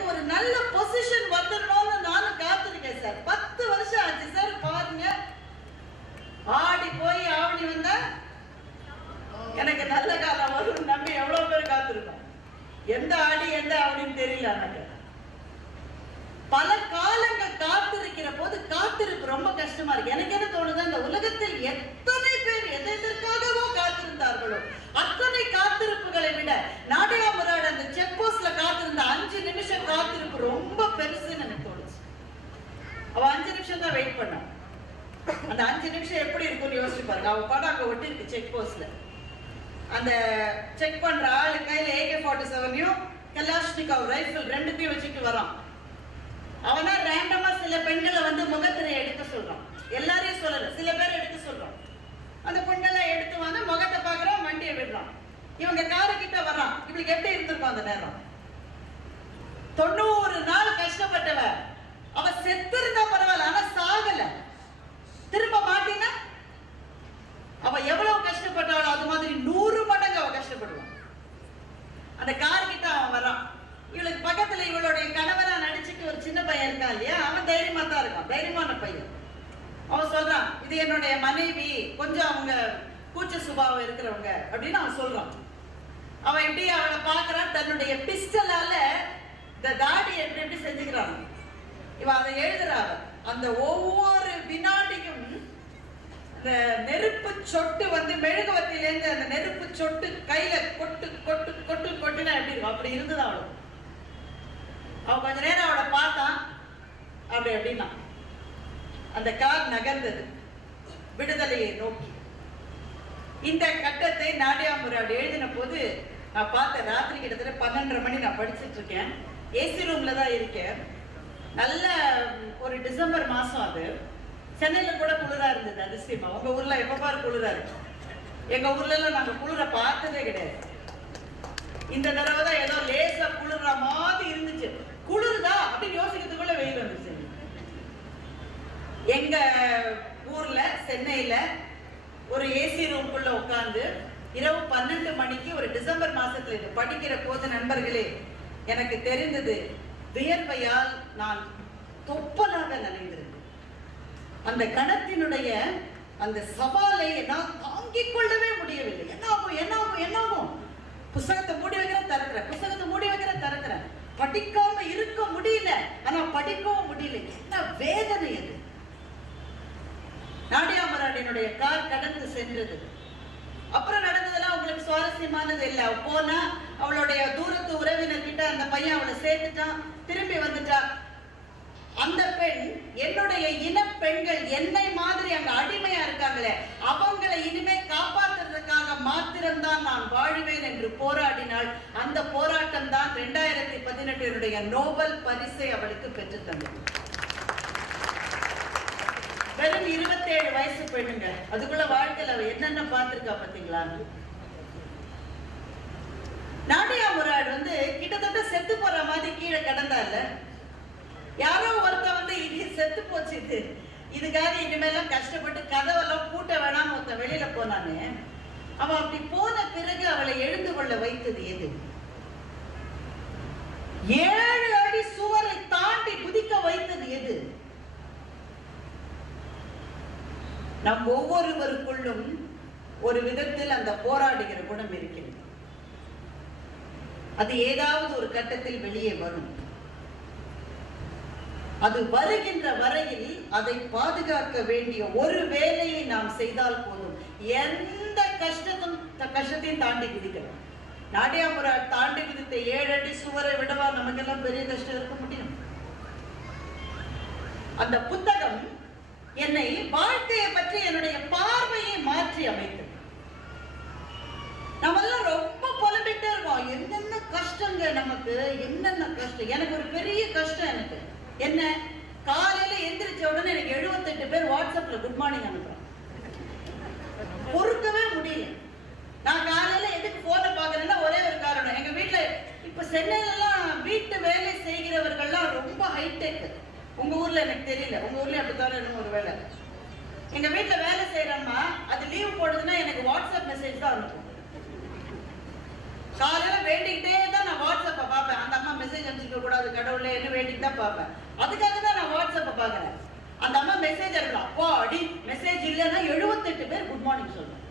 ஒரு நல்ல பொசிஷன் வந்துடணும்னு நானும் காத்திருக்கேன் சார். பத்து வருஷம் ஆச்சு சார் பாருங்க. ஆடி போய் ஆவணி வந்தா எனக்கு நல்ல காலம் வரும் நம்பி எவ்வளவு பேர் காத்திருக்கோம். எந்த ஆடி எந்த ஆவணின்னு தெரியல எனக்கு. பல காலங்கள் காத்திருக்கிற போது காத்திருப்பு ரொம்ப கஷ்டமா இருக்கு. எனக்கு என்ன தோணுது அந்த உலகத்தில் எத்தனை பேர் எதை எதற்காகவோ காத்திருந்தார்களோ அத்தனை காத்திருப்புகளை விட நாடியா முராடு அந்த செக் போஸ்ட்ல காத்து இருக்கும்னு பாருங்க அவங்க படம் அங்க ஒட்டி இருக்கு செக் போஸ்ட்ல அந்த செக் பண்ற ஆளு கையில ஏகே ஃபார்ட்டி செவனையும் கலாஷ்னிகாவ் ரைஃபிள் ரெண்டுத்தையும் வச்சுட்டு வரான். அவனா ரேண்டமா சில பெண்களை வந்து முகத்திரை எடுக்க சொல்றான். எல்லாரையும் சொல்லல சில பேர் எடுக்க சொல்றான். அந்த பெண்களை எடுத்து வந்து முகத்தை பாக்குறான் வண்டியை விடுறான். இவங்க காரு கிட்ட வர்றான். இவளுக்கு எப்படி இருந்திருக்கும் அந்த நேரம்? தொண்ணூறு நாள் கஷ்டப்பட்டவ அவ செத்து இருந்தா பரவாயில்ல ஆனா சாகல. திரும்ப மாட்டினா அவ எவ்வளவு கஷ்டப்பட்டாளோ அது மாதிரி நூறு மடங்கு அவ கஷ்டப்படுவான். அந்த கார் கிட்ட அவன் வரான். இவளுக்கு பக்கத்துல இவளுடைய கணவரா நடிச்சுட்டு ஒரு சின்ன பையன் இருக்கான் இல்லையா? அவன் தைரியமா தான் இருக்கான். தைரியமான பையன். அவன் சொல்றான் இது என்னுடைய மனைவி. கொஞ்சம் அவங்க கூச்ச சுபாவம் இருக்கிறவங்க. அப்படின்னு அவன் சொல்றான். அவன் எப்படி அவளை பார்க்கறான்? தன்னுடைய பிஸ்டலால இந்த தாடி எப்படி எப்படி செஞ்சுக்கிறான்? இவன் அதை எழுதுறா அந்த ஒவ்வொரு வினாடிக்கும் இந்த நெருப்பு சொட்டு வந்து மெழுகுவத்திலேருந்து அந்த நெருப்பு சொட்டு கையில கொட்டு கொட்டு கொட்டு கொட்டுனா எப்படி இருக்கும்? அப்படி இருந்தது அவளுக்கு? அவன் கொஞ்ச நேரம் அவளை பார்த்தான் அப்படி அப்படின்னா அந்த கார் நகர்ந்தது. விடுதலையை நோக்கி. இந்த கட்டத்தை நாடியா அப்படி எழுதின போது நான் பார்த்தேன் ராத்திரி கிட்டத்தட்ட பன்னெண்டரை மணி நான் படிச்சுட்டு இருக்கேன். ஏசி ரூம்ல தான் இருக்கேன். நல்ல ஒரு டிசம்பர் மாசம் அது. சென்னையில கூட குளிரா இருந்தது அதிசயமா. உங்க ஊர்ல எப்ப பாரு குளிரா இருக்கு எங்க ஊர்ல எல்லாம் நாங்க குளிர பார்த்ததே கிடையாது. இந்த தடவை தான் ஏதோ லேசா குளிர்ற மாதிரி இருந்துச்சு. குளிருதா அப்படின்னு யோசிக்கிறதுக்குள்ள வெயில் வந்துச்சு எங்க ஊர்ல சென்னையில ஒரு ஏசி ரூம்குள்ள உட்காந்து இரவு பன்னெண்டு மணிக்கு ஒரு டிசம்பர் மாசத்துல இது படிக்கிற போது நண்பர்களே எனக்கு தெரிந்தது வியர்வையால் நான் தொப்பலாக நினைந்திருக்கேன் அந்த கணத்தினுடைய அந்த சவாலை என்னால் தாங்கிக் கொள்ளவே முடியவில்லை. என்ன ஆகும் என்ன ஆகும் என்ன ஆகும் புஸ்தகத்தை மூடி வைக்கிறேன் திறக்கிறேன். புஸ்தகத்தை மூடி வைக்கிறேன் திறக்கிறேன். படிக்காம இருக்க முடியல. ஆனா படிக்கவும் முடியல. என்ன வேதனை அது? நாடியாமராடினுடைய கார் கடந்து சென்றது. அப்புறம் நடந்ததெல்லாம் உங்களுக்கு சுவாரஸ்யமானது இல்லை. போனா அவளுடைய தூரத்து உறவினர் கிட்ட அந்த பையன் அவளை சேர்த்துட்டான். திரும்பி வந்துட்டா. அந்த பெண் என்னுடைய இன பெண்கள் என்னை மாதிரி அங்க அடிமையா இருக்காங்களே அவங்களை இனிமே காப்பாத்துறதுக்காக மாத்திரம்தான் நான் வாழ்வேன் என்று போராடினாள் அந்த போராட்டம் தான் ரெண்டாயிரத்தி பதினெட்டினுடைய நோபல் பரிசை அவளுக்கு பெற்று தந்தது. வெறும் இருபத்தேழு வயசு பெண்ணுங்க அதுக்குள்ள வாழ்க்கையில அவ என்னென்ன பார்த்திருக்கா பாத்தீங்களா நாடியா முராடு வந்து கிட்டத்தட்ட செத்து போற மாதிரி கீழே கிடந்தால யாரோ ஒருத்த வந்து இது செத்து போச்சு இது இதுக்காக இனிமேலாம் கஷ்டப்பட்டு கதவெல்லாம் பூட்ட வேணாம் ஒருத்த வெளியில போனானே. அவன் அப்படி போன பிறகு அவளை எழுந்து கொள்ள வைத்தது எது? ஏழு அடி சுவரை தாண்டி குதிக்க வைத்தது எது? நம் ஒவ்வொருவருக்குள்ளும் ஒரு விதத்தில் அந்த போராடுகிற குணம் இருக்கிறது. அது ஏதாவது ஒரு கட்டத்தில் வெளியே வரும். அது வருகின்ற வரையில் அதை பாதுகாக்க வேண்டிய ஒரு வேலையை நாம் செய்தால் போதும். எந்த கஷ்டத்தும் கஷ்டத்தையும் தாண்டி குதிக்கலாம். நாடியாபுரா தாண்டி குதித்த ஏழு அடி சுவரை விடவா நமக்கெல்லாம் பெரிய கஷ்டம் இருக்க முடியும்? அந்த புத்தகம் என்னை வாழ்க்கையை பற்றி என்னுடைய பார்வையை மாற்றி அமைத்தது. நம்மெல்லாம் ரொம்ப புலம்பிட்டே இருக்கோம் என்னென்ன கஷ்டங்க நமக்கு என்னென்ன கஷ்டம்? எனக்கு ஒரு பெரிய கஷ்டம் எனக்கு. என்ன? காலையில எந்திரிச்ச உடனே எனக்கு 78 பேர் வாட்ஸ்அப்ல குட் மார்னிங் அனுப்புறேன் பொறுக்கவே முடியல. நான் காலையில எதுக்கு போன பாக்குறேன்னா ஒரே ஒரு காரணம். எங்க வீட்டுல இப்ப சென்னையில எல்லாம் வீட்டு வேலை செய்கிறவர்கள்லாம் ரொம்ப ஹைடெக் உங்க ஊர்ல எனக்கு தெரியல. உங்க ஊர்ல அப்படித்தானே இன்னும் ஒரு வேலை? எங்க வீட்டுல வேலை செய்யறம்மா அது லீவ் போடுதுன்னா எனக்கு வாட்ஸ்அப் மெசேஜ் தான் அனுப்பும். காலையில வேண்டிக்கிட்டே தான் நான் வாட்ஸ்அப்பை பார்ப்பேன். அந்த அம்மா மெசேஜ் அனுப்பிச்சிக்க கூடாது கடவுளே என்ன வேண்டிட்டு தான் பார்ப்பேன். அதுக்காக தான் நான் வாட்ஸ்அப்பை பார்க்குறேன். அந்த அம்மா மெசேஜ் அனுப்பலாம் அப்பா அடி மெசேஜ் இல்லைன்னா எழுபத்தெட்டு பேர் குட் மார்னிங் சொல்லணும்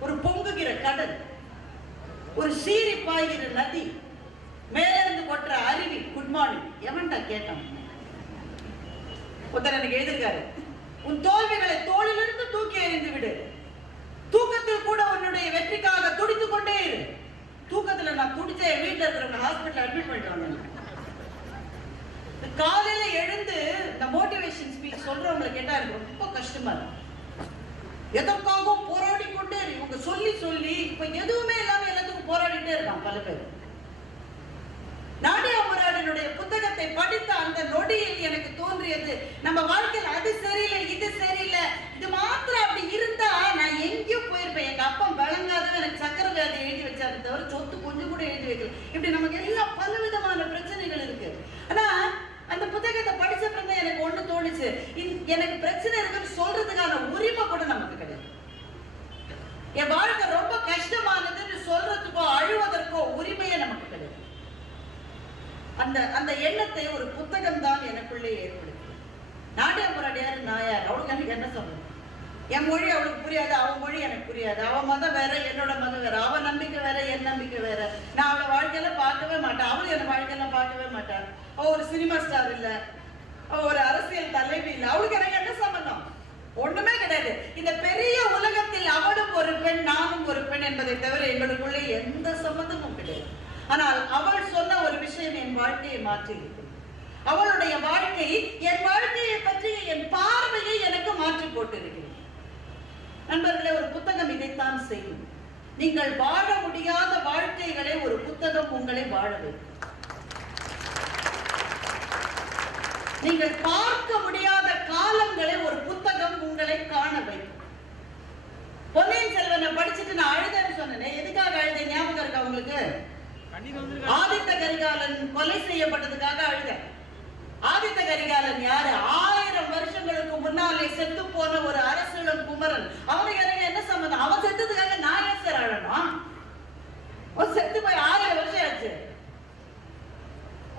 ஒரு பொங்குகிற கடல் ஒரு சீரி பாய்கிற நதி மேலிருந்து கொட்டுற அருவி குட் மார்னிங் எவன்டா கேட்டான்? ஒருத்தர் எனக்கு எழுதிருக்காரு உன் தோல்விகளை தோளிலிருந்து தூக்கி எறிந்து விடு. தூக்கத்தில் கூட உன்னுடைய வெற்றிக்காக துடித்துக் கொண்டே இரு. தூக்கத்தில் நான் துடிச்ச என் வீட்டுல இருக்கிறவங்க ஹாஸ்பிட்டல் அட்மிட் பண்ணிட்டு வந்தேன் காலையில எழுந்து இந்த மோட்டிவேஷன் ஸ்பீச் சொல்றவங்களை கேட்டா எனக்கு ரொம்ப கஷ்டமா இருக்கும் எதற்காகவும் போராடி கொண்டே இவங்க சொல்லி சொல்லி இப்ப எதுவுமே இல்லாம எல்லாத்துக்கும் போராடிட்டே இருக்கான் பல பேர். நாடியா முராடனுடைய புத்தகத்தை படித்த அந்த நொடியில் எனக்கு தோன்றியது நம்ம வாழ்க்கையில் அது சரியில்லை இது சரியில்லை இது மாத்திரம் அப்படி இருந்தா நான் எங்கேயோ போயிருப்பேன் எங்க அப்பா வழங்காதவன் எனக்கு சக்கரை வியாதி எழுதி வச்சாரு தவிர சொத்து கொஞ்சம் கூட எழுதி வைக்கல இப்படி நமக்கு எல்லாம் பலவிதமான பிரச்சனைகள் இருக்கு ஆனா அந்த புத்தகத்தை படிச்ச பிறகு எனக்கு ஒண்ணு தோணுச்சு இந்த- எனக்கு பிரச்சனை இருக்குன்னு சொல்றதுக்கான உரிமை கூட நமக்கு கிடையாது என் வாழ்க்கை ரொம்ப கஷ்டமானதுன்னு சொல்றதுக்கோ அழுவதற்கோ உரிமையே நமக்கு கிடையாது அந்த அந்த எண்ணத்தை ஒரு புத்தகம் தான் எனக்குள்ளே ஏற்படுத்தி நாட்டிய முறாடியார் நாயார் அவளுக்கு எனக்கு என்ன சொல்றது என் மொழி அவளுக்கு புரியாது அவன் மொழி எனக்கு புரியாது. அவன் மதம் வேற என்னோட மதம் வேற. அவன் நம்பிக்கை வேற என் நம்பிக்கை வேற. நான் அவளை வாழ்க்கையில பார்க்கவே மாட்டேன். அவளும் என் வாழ்க்கையில பார்க்கவே மாட்டான் அவ ஒரு சினிமா ஸ்டார் இல்ல. அவ ஒரு அரசியல் தலைவி இல்லை. அவளுக்கு எனக்கு என்ன சம்பந்தம்? ஒண்ணுமே கிடையாது. இந்த பெரிய உலகத்தில் அவளும் ஒரு பெண் நானும் ஒரு பெண் என்பதை தவிர எங்களுக்குள்ளே எந்த சம்பந்தமும் கிடையாது. ஆனால் அவள் சொன்ன ஒரு விஷயம் என் வாழ்க்கையை மாற்றி அவளுடைய வாழ்க்கை என் வாழ்க்கையை பற்றிய என் பார்வையை எனக்கு மாற்றி போட்டிருக்கிறது. நண்பர்களே ஒரு புத்தகம் இதைத்தான் செய்யும். நீங்கள் வாழ முடியாத வாழ்க்கைகளை ஒரு புத்தகம் உங்களை வாழ வைக்கும். நீங்கள் பார்க்க முடியாத காலங்களை ஒரு புத்தகம் உங்களை காண வைக்கும். பொன்னியின் செல்வனை படிச்சுட்டு நான் அழுதேன்னு சொன்னேன் எதுக்காக அழுதேன்? ஞாபகம் இருக்கா உங்களுக்கு? ஆதித்த கரிகாலன் கொலை செய்யப்பட்டதுக்காக அழுதேன் ஆதித்த கரிகாலன் யாரு ஆயிரம் வருஷங்களுக்கு முன்னாலே செத்து போன ஒரு அரசுலம் குமரன் அவனுக்கு எனக்கு என்ன சம்மந்தம் அவன் செத்ததுக்காக நான் ஏன் சார் அழணும் அவன் செத்து போய் ஆயிரம் வருஷம் ஆச்சு ஆனால் அதை படி-